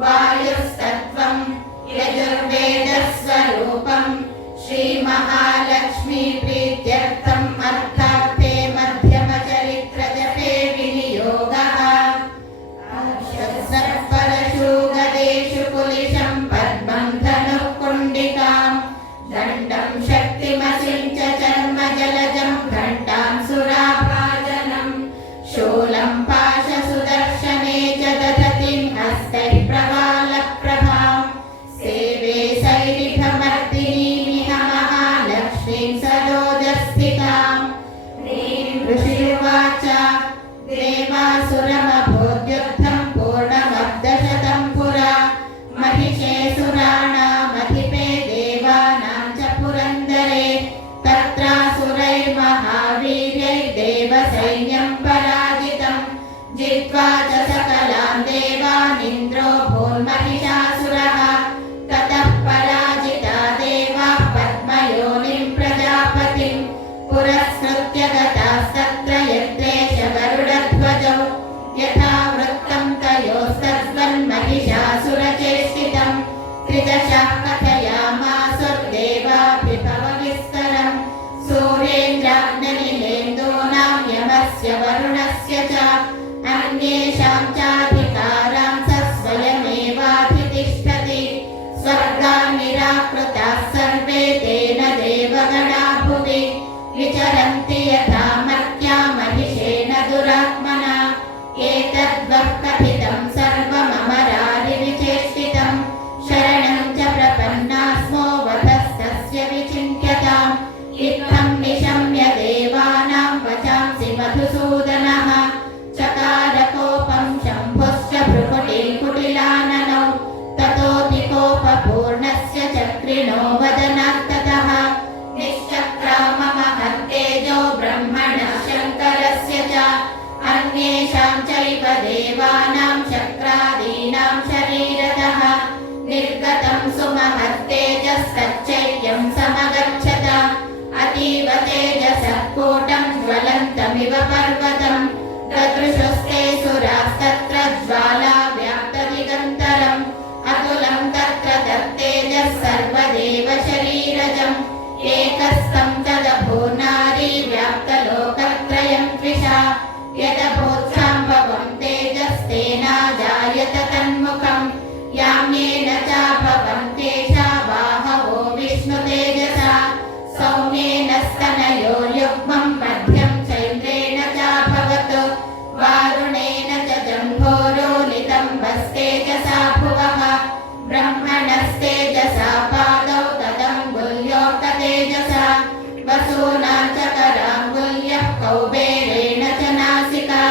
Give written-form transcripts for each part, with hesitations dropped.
वायुस्तत्त्वं यजुर्वेदस्वरूपं श्रीमहालक्ष्मी प्रीत्यर्थम् अर्थार्थे मध्यमचरित्रजपे विनियोगः। सर्वरषु गदेषु कुलिशं पद्मं धनुः कुण्डिकां दण्डं शक्तिमसिं च चर्मजलजं घण्टां सुराभाजनं शूलं पाशसुदर्शने च दधतीं हस्तैः प्रवालप्रभां सेवे सैरिभमर्दिनीमिह महालक्ष्मीं सरोजस्थितां। ऋषिर्वाच देवासुरमभूद्युद्धं पूर्णमब्धशतं पुरा महिषे सुराणामधिपे देवानां च पुरन्दरे तत्रासुरैर्महावीर्यैर्देवसैन्यं पराजितं जित्वा च सकलां देवानिन्द्रो भून्महिषासुरः। ततः पराजिता देवाः पद्मयोनिं प्रजापतिं पुरस्कृत्य गतास्तत्र यत्रेश गरुडध्वजौ यथा वृत्तं तयोस्तद्वन्महिषासुरचेष्टितं त्रिदशः कथयामासुर्देवाभिभवविस्तरं सूर्येन्द्राग्निलेन्दूनां यमस्य वरुणस्य च अन्येषां चाधिकारां स स्वयमेवाधितिष्ठति। स्वर्गान् निराकृताः सर्वे तेन देवगणा भुवि विचरन्ति यथा मर्त्या महिषेण दुरात्मना। एतद्वः कथितं सर्वममरारिविचेष्टितं शरणं च प्रपन्ना स्मो वधस्तस्य विचिन्त्यताम्। इत्थं निशम्य देवानां वचांसि मधुसूदनः चकारकोपं शम्भुश्च भ्रुकुटिं कुटिलाननौ ततोऽतिकोपपूर्णस्य चक्रिणो वदनात्ततः निश्चक्राममहत्तेजो ब्रह्मणः शङ्करस्य च अन्येषां चैव देवानां शक्रादीनां शरीरतः निर्गतं सुमहत्तेजस्तच्चैत्यं समगच्छत अतीव तेजसः कूटं ज्वलन्तमिव पर्वतं ददृशुस्ते सुरास्तत्र ज्वाला व्याप्तदिगन्तरम् अतुलं तत्र तत्तेजः सर्वदेव शरीरजम् एकस्तं तदभून्नारी व्याप्तलोकत्रयं त्रिषा यदभूत्साम्भवं तेजस्तेनाजायत तन्मुखं याम्येन चाभवं तेषा बाहवो विष्णुतेजसा सौम्येन स्तनयो युग्मं मध्यं चैन्द्रेण चाभवत् वारुणेन च जम्भोरोलितं वस्तेजसा भुवः ब्रह्मणस्तेजसा पादौ तदङ्गुल्योक्ततेजसा वसूनां च कराङ्गुल्यः कौबेरेण च नासिका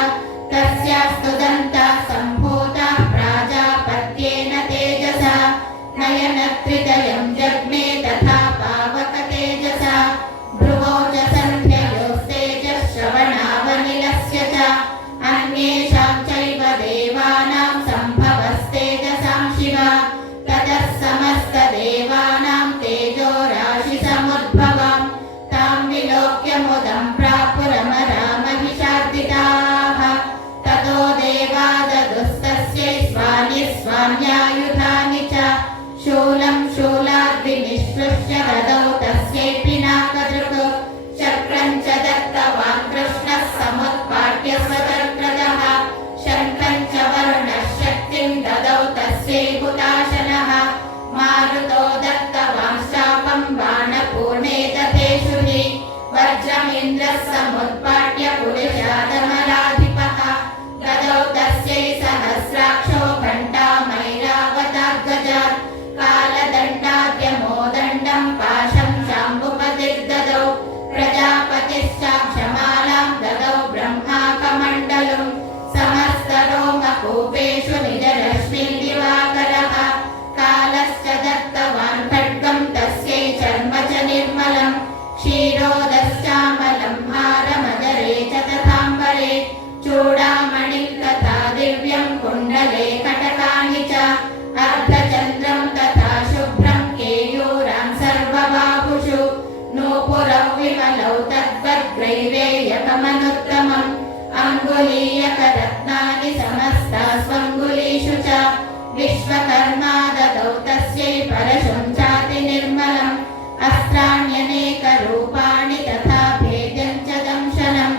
तस्यास्तु दन्ताः सम्भूताः प्राजापत्येन तेजसा नयनत्रितयं जग्मे तथा पावकतेजसा भ्रुवौ च सन्ध्ययोस्तेजः श्रवणावनिलस्य च अन्येषां चैव देवानां सम्भवस्तेजसां शिवा ततः समस्तदेवानां तेजो राशिसमुद्भवां तां विलोक्य मुदं प्रापुरमरा महिषार्दिताः। ततो देवा ददुस्तस्यै स्वानि स्वान्यायुधानि च शूलं शूलाद्विनिष्पृश्य ददौ तस्यै पिनाकदृक् चक्रं च दत्तवान् कृष्णः समुत्पाट्य स्वचक्रतः शङ्खं च वरुणः शक्तिं ददौ तस्यै हुताशनः मारुतो दत्तवान् शापं बाणपूर्णे दधेषु हि वज्रमिन्द्रः समुत्पाट्य कुलिशादमलाधिपः ददौ तस्यै सहस्राक्षो घण्टामैरावताद्गजात् कालदण्डाद्यमोदण्डं पाशं शाम्बुपतिर्ददौ प्रजापतिश्चाक्षमालां ददौ ब्रह्माकमण्डलं समस्तरोमकूपेषु निजरश्मिर्दिवाकरः कालश्च दत्तवान् खड्गं तस्यै चर्म च निर्मलं क्षीरोदश्चामलं हारमदरे च तथाम्बरे चूडामणिं तथा दिव्यं कुण्डले कटकानि च अर्धचन्द्रं तथा शुभ्रं केयूरां सर्वबाहुषु नूपुरौ विमलौ तद्वद्ग्रैवेयकमनुत्तमम् अङ्गुलीयकरत्नानि समस्ता स्वङ्गुलीषु च विश्वकर्मा ददौ तस्यै परशुं चाति निर्मलम् अस्त्राण्यनेकरूपाणि तथा भेद्यं च दंशनम्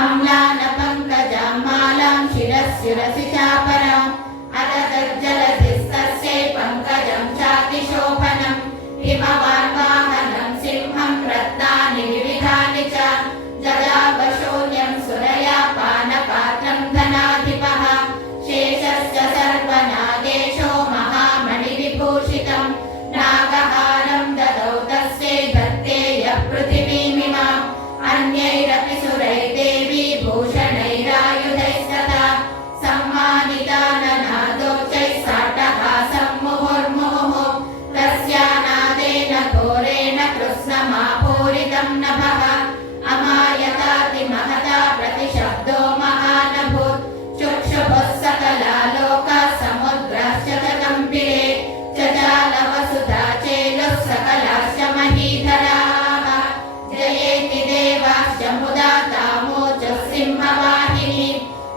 अम्लानपङ्कजां मालां शिरस्युरसि चापराम् अददज्जलधिस्तस्यै पङ्कजं चातिशोभनम् हिमवान् वाहनं सिंहं रत्नानि विविधानि च जदावशून्यं सुरया पानपात्रं धनाधिपः शेषश्च सर्वनागेशो महामणिविभूषितं नागहारं ददौ तस्यै दत्तेय पृथिवीमिमाम् अन्यैरपि सुरैर्देवी भूषणैरायुधैस्तथा सम्मानिता ननादोच्चैः साटहासं मुहुर्मुहुः तस्यानादेन घोरेण कृत्स्नमापूरितं नभः अमायतातिमहता प्रतिशब्दो महानभूत् चक्षुभुः सकला लोकाः समुद्राश्च कंपिरे चचालवसुधा चेलुः सकलाश्च महीधराः जयेति देवाश्च मुदा तामोचुः सिंहवाहिनी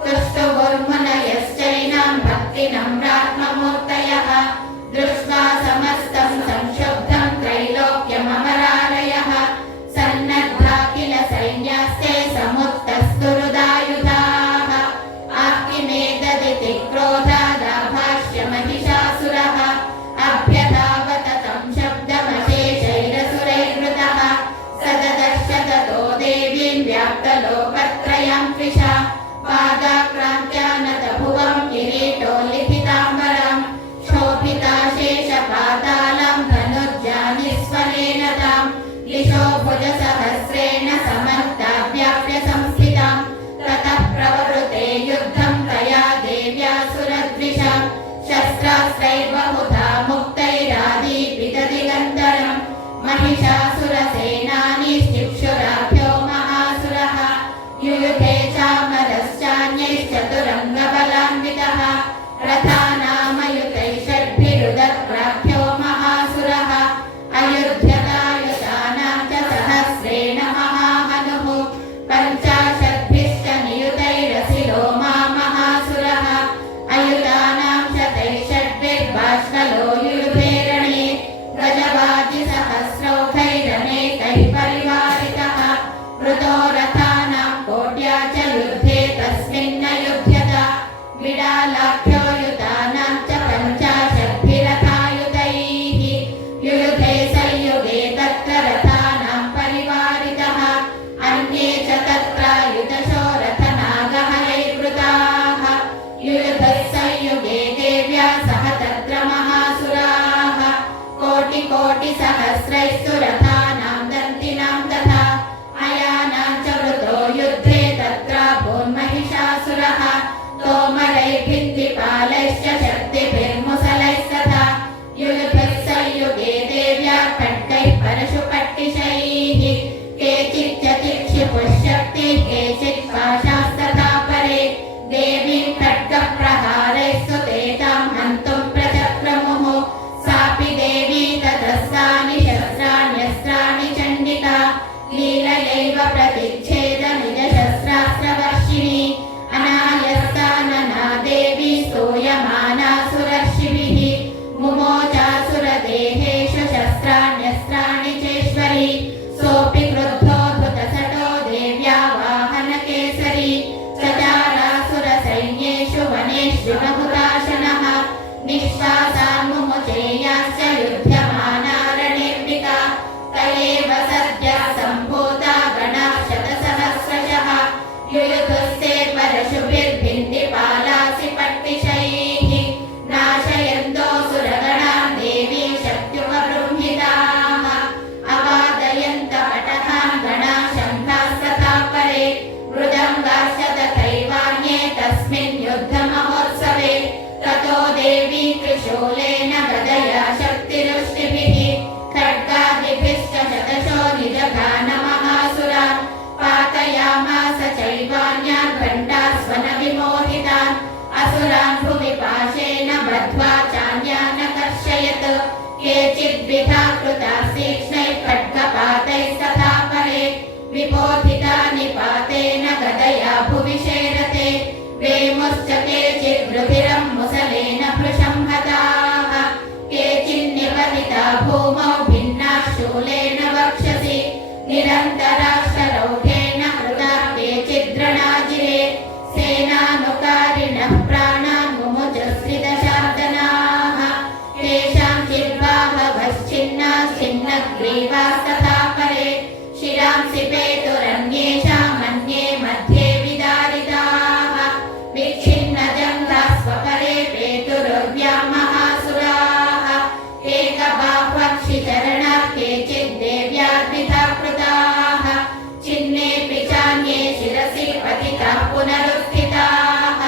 तुष्टुभुर्मुनयश्चैनां भक्तिनम्रात्ममूर्तयः दृष्ट्वा समस्तं संक्षुब्धं त्रैलोक्यममरालयः सन्नद्धा किल सैन्यास्ते समुत्तस्तुरुदायुधाः आकिमेतदिति क्रोधादाभाष्य महिषासुरः अभ्यधावत तं शब्दमशेषैरसुरैर्वृतः सददर्श ततो देवीं व्याप्तलोकत्रयं त्रिषा पादाक्रान्त्या नतभुवं किरीटो लिखिताम्बरं शोभिताशेषपातालं धनुर्जानिस्वरेण तां दिशो भुजसहस्रेण समर्ताभ्याप्य संस्थितां ततः प्रवृते युद्धं तया देव्या सुरद्विषा शस्त्रास्त्रैर्बहुधा मुक्तैरादीपितदिगन्तरं महिषासुरसेनानीश्चिक्षुराभ्यो महासुरः युयुधे चामरश्चान्यैश्चतुरङ्गबलान्वितः रथानामयुतैः षड्भिरुदक्राभ्यो महासुरः अयुध्यतायुतानां च सहस्रेण महाहनुः पञ्चाशद्भिश्च नियुतैरसिलोमा महासुरः अयुतानां शतैः षड्भिर्बाष्कलो युयुधे रणे गजवाजिसहस्रौघैरनेकैः परिवारितः वृतो रथानां कोट्या च युद्धे तस्मिन्न युध्यत बिडालाख्यो युतानां च पञ्चाशद्भिरथायुतैः युयुधे संयुगे तत्र रथानां परिवारितः अन्ये च तत्रायुतशो रथनागहरैर्वृताः युयुधः संयुगे देव्या सह तत्र महासुराः कोटिकोटिसहस्रैस्तु रथानां दन्तिनां तथा अयानां च वृतो युद्धे तत्राभून्महिषासुरः तोमरैर्भित्तिपालैश्च शक्तिभिर्मुसलैस्तथा युयुधः संयुगे देव्या खड्गैः परशुपट्टिशैः केचिच्च चिक्षिपुःशक्तिः केचित् पाशास्तथा परे देवीं खड्गप्रहारैः सुतेतां हन्तुं प्रचक्रमुः सापि देवी ततस्तानि शस्त्राण्यस्त्राणि चण्डिका लीलयैव प्रतिच्छेद निजशस्त्रास्त्रवर्षिणी अनायस्तानना देवी स्तूयमाना सुरर्षिभिः मुमोचासुरदेहेषु शस्त्राण्यस्त्राणि चेश्वरी सोऽपि क्रुद्धोद्धुतसटो देव्या वाहनकेसरी चचारासुरसैन्येषु वनेषु बहुताशनः निःश्वासान्मुमुचेयाश्च युध्यमाना रणेऽम्बिका तयेव सद्यः सम्भूता गणाः शतसहस्रशः युयुधुस्ते परशुभिर्भिन्दिपालासि पट्टिशैः नाशयन्तो सुरगणां देवीं शक्त्युपबृंहिताः अवादयन्त पटकां गणाः शङ्खास्तथा परे मृदङ्गाश्च तथैवान्ये तस्मिन् युद्धमहोत्सवे ततो देवी त्रिशूलेन गदया शक्तिरुष्टिभिः खड्गादिभिश्च शतशो निजघानमहासुरान् पातयामास चैवान्यान् घण्टास्वनविमोहितान् असुरान् भुवि पाशेन बद्ध्वा चान्यान् कर्षयत् केचिद्विधा कृताः तीक्ष्णैः खड्गपातैस्तथा परे विपोथितानि पातेन गदया भुवि शेरते वेमुश्च केचिद्रुधिरं मुसलेन भृशं हता प्राणानुकारिणः प्राणान् मुमुचुस्त्रिदशार्दनाः तेषां जिह्वाहवश्चिन्नाः छिन्नग्रीवाः तथा परे शिरांसि पेतुरन्येषां मन्ये मध्ये विदारिताः विच्छिन्नजङ्घाः स्वपरे पेतुरुर्व्यामहासुराः एकबाह्वक्षिचरणाः केचिद्देव्याद्विधा कृताः छिन्नेऽपि चान्ये शिरसि पतिताः पुनरुत्थिताः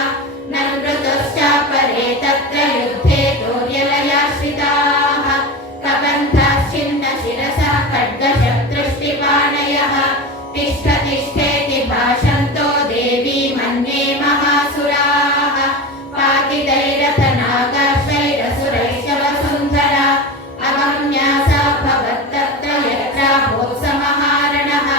नमृतश्चापरे तत्र युद्धे तूर्यलयाश्रिताः कबन्धाश्चिन्नशिरसः खड्गशत्रुष्टिपाणयः तिष्ठ तिष्ठेति भाषन्तो देवी मन्ये महासुराः पातिदैरथनागाश्वैरसुरैशवसुन्धरा अगम्या सा भवत्तत्र यत्राभूत्समहारणः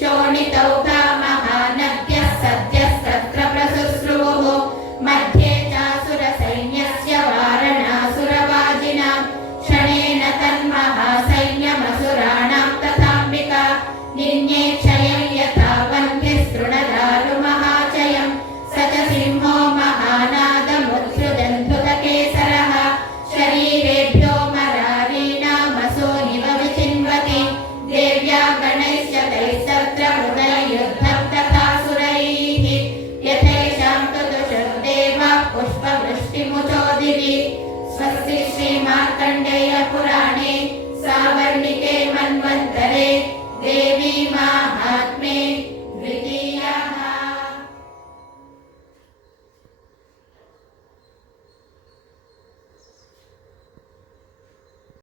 शोणितौघा महानद्यः सद्यस्तत्र प्रसुश्रुवुः मध्ये चासुरसैन्यस्य वारणासुरवाजिनां क्षणेन तन्महासैन्यमसुराणां तथाम्बिका निन्ये क्षयं यथा वह्निस्तृणदारुमहाचयं स च सिंहो महानादमुत्सृजन्धुतकेसरः शरीरेभ्यो मरारीणामसोनिव विचिन्वति देव्या गणैश्च तैस्तत्र मृगयुद्धं तथासुरैः यथैषां तुदुषुर्देवाः पुष्पवृष्टिमुचो दिवि स्वस्ति श्रीमार्कण्डेयपुराणे सावर्णिके मन्वन्तरे देवी माहात्म्ये